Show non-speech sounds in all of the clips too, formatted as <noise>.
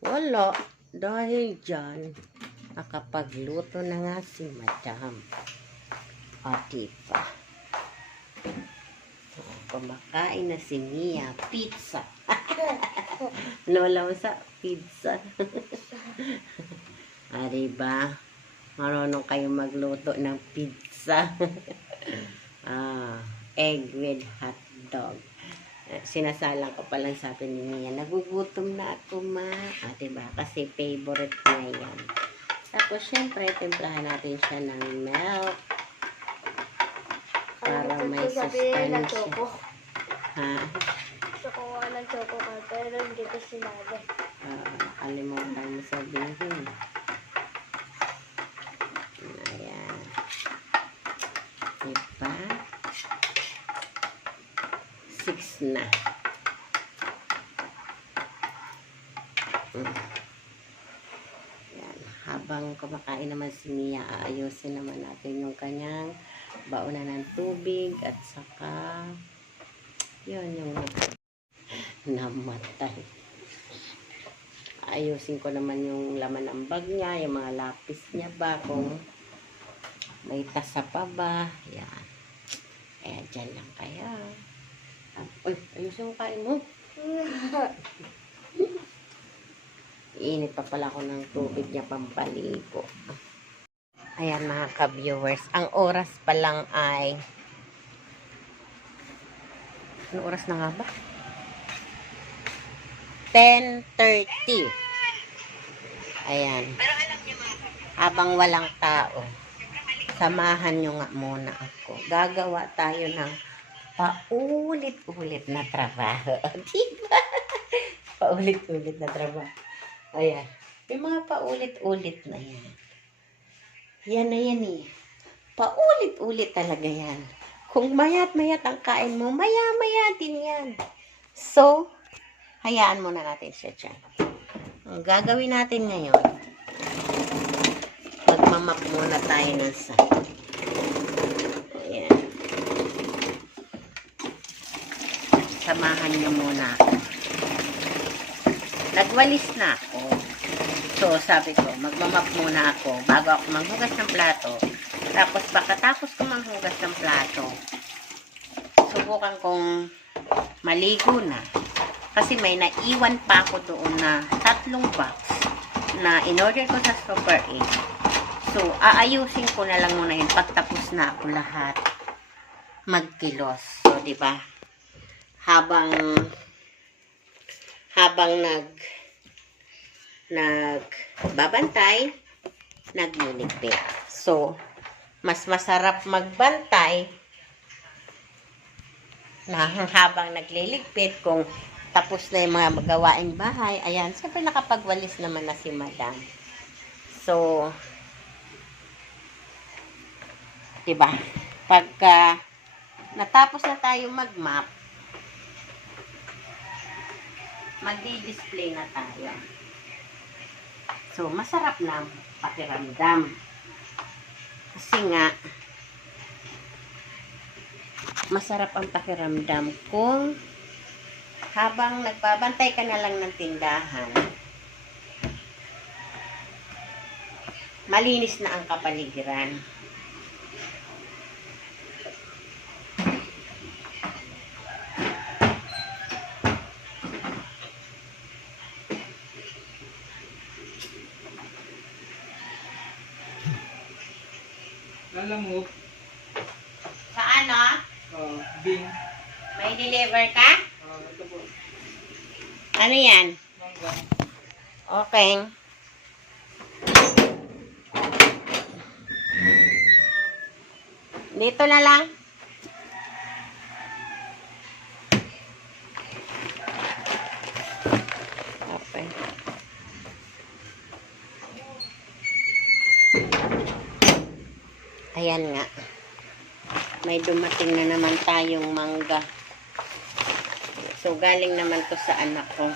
Wala. Dahil dyan, nakapagluto na nga si Madam. O, diba? O, kumakain na si Mia. Pizza. <laughs> Lola mo sa pizza. <laughs> ah, diba? Marunong kayong magluto ng pizza. <laughs> ah, egg with hot dog. Eh, Sinasalang ko palang sabi ni Mia, nagugutom na ako ma. Ah, diba? Kasi favorite niya yan. Tapos, syempre, timplahan natin siya ng milk. Para may sabihin ng sustansya. Ha? Gusto ko nga ng choco ka, pero hindi ko sinabi. Ah, kalimutan mo sabihin. Ayan. Diba? Na. Ayan. Habang kumakain naman si Mia, aayusin naman natin yung kanyang bauna ng tubig at saka yun yung namatay ayusin ko naman yung laman ng bag niya, yung mga lapis niya ba, kung may tasa pa ba. Yan. Kaya dyan lang kaya. Uy, ayusin mo kain mo. <laughs> Iinit pa pala ako ng tubig niya pampaligo. Ayan mga ka-viewers, ang oras pa lang ay ano oras na nga ba? 10.30. Ayan. Habang walang tao, samahan nyo nga muna ako. Gagawa tayo ng paulit-ulit na trabaho. <laughs> diba? paulit-ulit na trabaho. Ayan. Yung mga paulit-ulit na yan. Yan na yan eh. Paulit-ulit talaga yan. Kung mayat-mayat ang kain mo, maya-maya din yan. So, hayaan muna natin siya dyan. Ang gagawin natin ngayon, magmamap muna tayo ng sa. Ayan. Samahan niyo muna. Nagwalis na ako. So, sabi ko, magmamap muna ako bago ako maghugas ng plato. Tapos, pagkatapos ko maghugas ng plato, subukan kong maligo na. Kasi may naiwan pa ako doon na tatlong box na in-order ko sa Super 8. So, aayusin ko na lang muna yun pagtapos na ako lahat magkilos. So, di ba? Habang habang nag nagbabantay, nagliligpit. So, mas masarap magbantay na <laughs> habang nagliligpit kung tapos na yung mga magawaing bahay. Ayan, siyempre nakapagwalis naman na si madam. So, diba? Pagka natapos na tayo mag-map, magdi-display na tayo. So, masarap na pakiramdam. Kasi nga, masarap ang pakiramdam kung habang nagbabantay ka na lang ng tindahan, malinis na ang kapaligiran. Lalamog. Sa ano? Uh, Bing. May deliver ka? Uh, ito po. Ano yan? Mangga. Okay. Dito na lang. Ayan nga. May dumating na naman tayong mangga. So, galing naman to sa anak ko.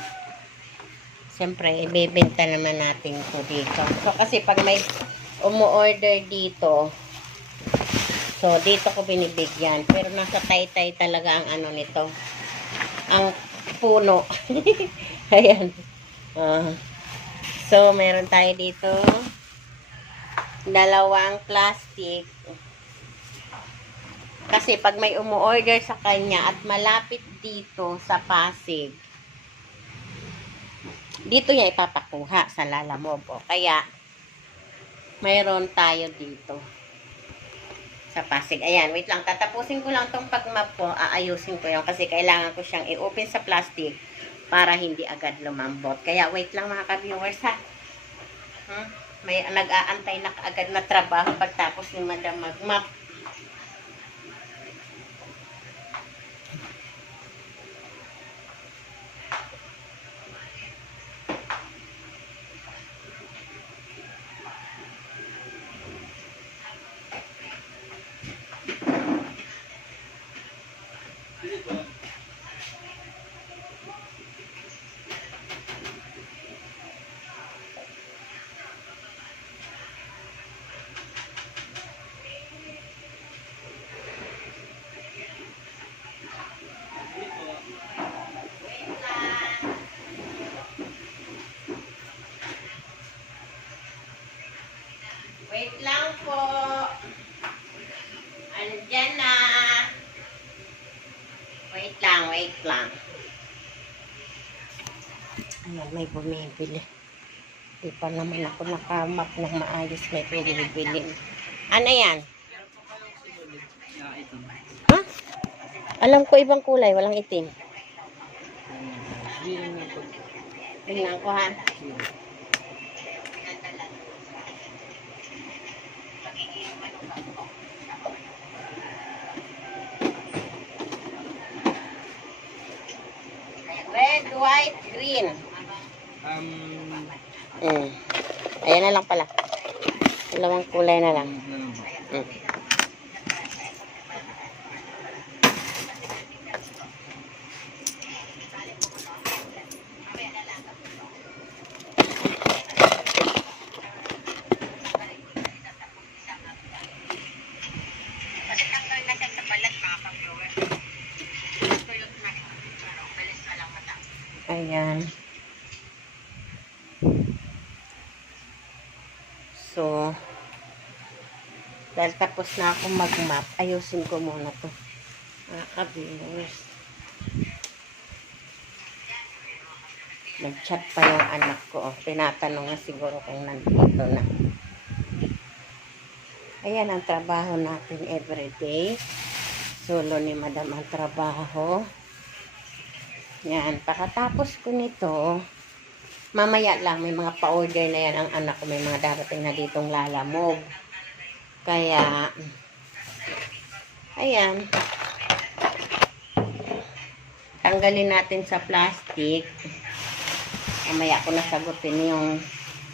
Siyempre, ibibenta naman natin to dito. So, kasi pag may umu-order dito, so, dito ko binibigyan. Pero nasa taytay talaga ang ano nito. Ang puno. <laughs> Ayan. Ah, So, meron tayo dito dalawang plastic. Kasi pag may umu-order sa kanya at malapit dito sa Pasig, dito niya ipapakuha sa Lalamobo. Kaya, mayroon tayo dito sa Pasig. Ayan, wait lang. Tatapusin ko lang tong pag-map ko. Aayusin ko yun kasi kailangan ko siyang i-open sa plastic para hindi agad lumambot. Kaya wait lang mga ka-viewers ha. Hmm? May nag-aantay na agad na trabaho pagtapos ni Madam mag-map. Wait lang po. Andyan na. Wait lang. Ayan, may bumibili. Di pa naman ako nakamap ng maayos may bumibili. Ano yan? Ha? Alam ko ibang kulay, walang itim. Tingnan ko ha. Green. Red, white, green. Um, Mm. Ayan na lang pala. Dalawang kulay na lang. Mm. Ayan. So, dahil tapos na ako mag-map, ayusin ko muna to. Mga ka-viewers. Nag-chat pa yung anak ko. Tinatanong na siguro kung nandito na. Ayan ang trabaho natin everyday. Solo ni madam ang trabaho. Yan. Pagkatapos ko nito, mamaya lang, may mga pa-order na yan ang anak ko. May mga darating na ditong lalamog. Kaya, ayan. Tanggalin natin sa plastic. Mamaya ko nasagutin yung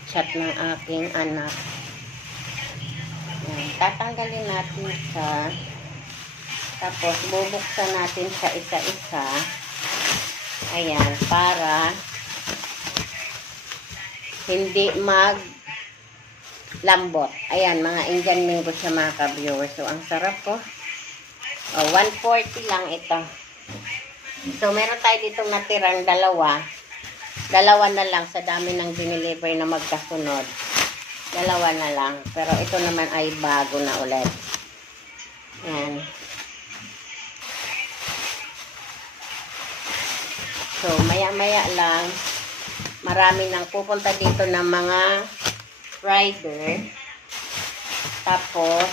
chat ng aking anak. Ayan. Tatanggalin natin sa tapos bubuksan natin sa isa-isa. Ayan, para hindi mag lambot. Ayan, mga Indian mango siya mga ka-viewers. So, ang sarap po. Oh, 140 lang ito. So, meron tayo ditong natirang dalawa. Dalawa na lang sa dami ng diniliver na magkasunod. Dalawa na lang. Pero ito naman ay bago na ulit. Ayan. So, maya-maya lang, marami nang pupunta dito ng mga rider. Tapos,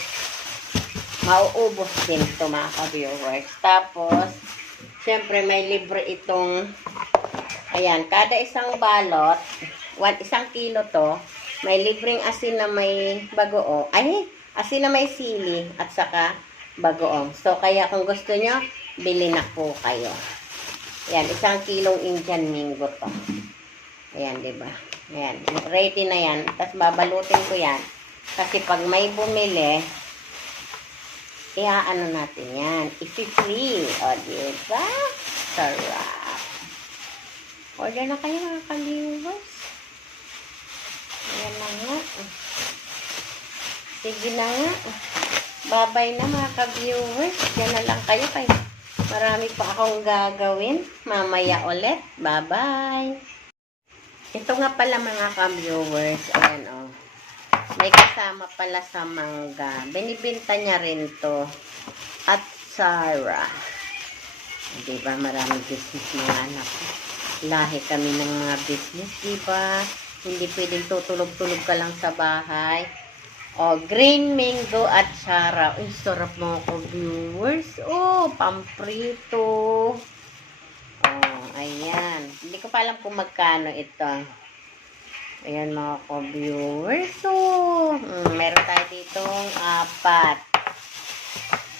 mauubos din ito mga ka-viewers. Tapos, syempre may libre itong, ayan, kada isang balot, one, isang kilo to, may libreng asin na may bagoong. Ay, asin na may sili at saka bagoong. So, kaya kung gusto nyo, bili na po kayo. Ayan, isang kilong Indian mango to. Ayan, di ba? Ayan, ready na yan. Tapos babalutin ko yan. Kasi pag may bumili, iaano natin yan. Ipi-free. O, di ba? Sarap. Order na kayo mga kaliwas. Ayan na nga. Sige na nga. Bye-bye na mga ka-viewers. Yan na lang kayo kayo. Marami pa akong gagawin. Mamaya ulit. Bye-bye. Ito nga pala mga ka-viewers, ayan oh. May kasama pala sa mangga. Binibinta niya rin to. At Sarah. Di ba maraming business mga anak. Lahi kami ng mga business, di ba? Hindi pwedeng tutulog-tulog ka lang sa bahay. O, green mango at Sarah. Uy, sarap mga ka-viewers. Oh, pamprito. Ayan. Hindi ko pa alam kung magkano ito. Ayan mga ko-viewers. So, mm, meron tayo ditong apat.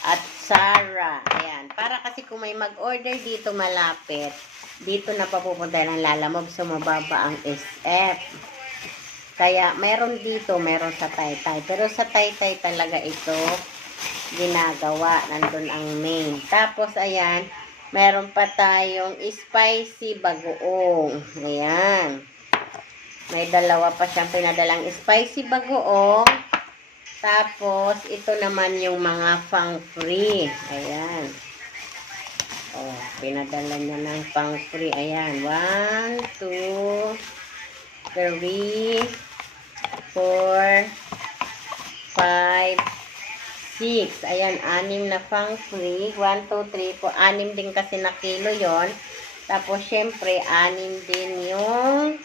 At Sarah. Ayan. Para kasi kung may mag-order dito malapit, dito na papupunta ng Lalamove. So, mababa ang SF. Kaya, meron dito, meron sa Taytay. Pero sa Taytay talaga ito ginagawa. Nandun ang main. Tapos, ayan, meron pa tayong spicy bagoong. Ayan. May dalawa pa siyang pinadalang spicy bagoong. Tapos, ito naman yung mga fang free. Ayan. Oh, pinadala niya ng pang free. Ayan. One, two, three, four, five, six. Ayan, anim na pang free. One, two, three, four. Anim din kasi na kilo yon. Tapos, syempre, anim din yung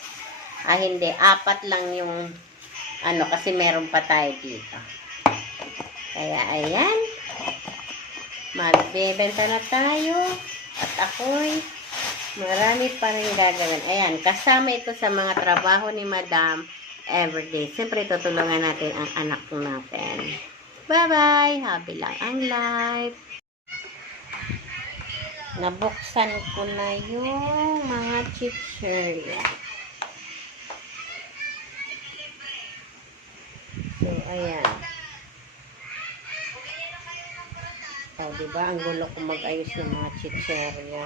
Ah, hindi. Apat lang yung ano, kasi meron pa tayo dito. Kaya, ayan. Magbebenta na tayo. At ako'y marami pa rin gagawin. Ayan, kasama ito sa mga trabaho ni Madam everyday. Siyempre, tutulungan natin ang anak natin. Bye-bye! Happy lang ang life. Nabuksan ko na yung mga chichirya. So, ayan. O, oh, diba? Ang gulo ko mag-ayos ng mga chicherya.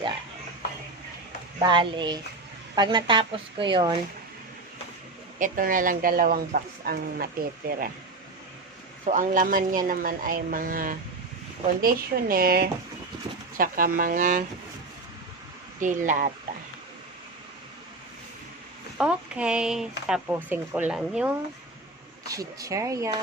Yan. Bale, pag natapos ko yon ito na lang dalawang box ang matitira. So, ang laman niya naman ay mga conditioner, tsaka mga dilata. Okay, tapusin ko lang yung chicherya.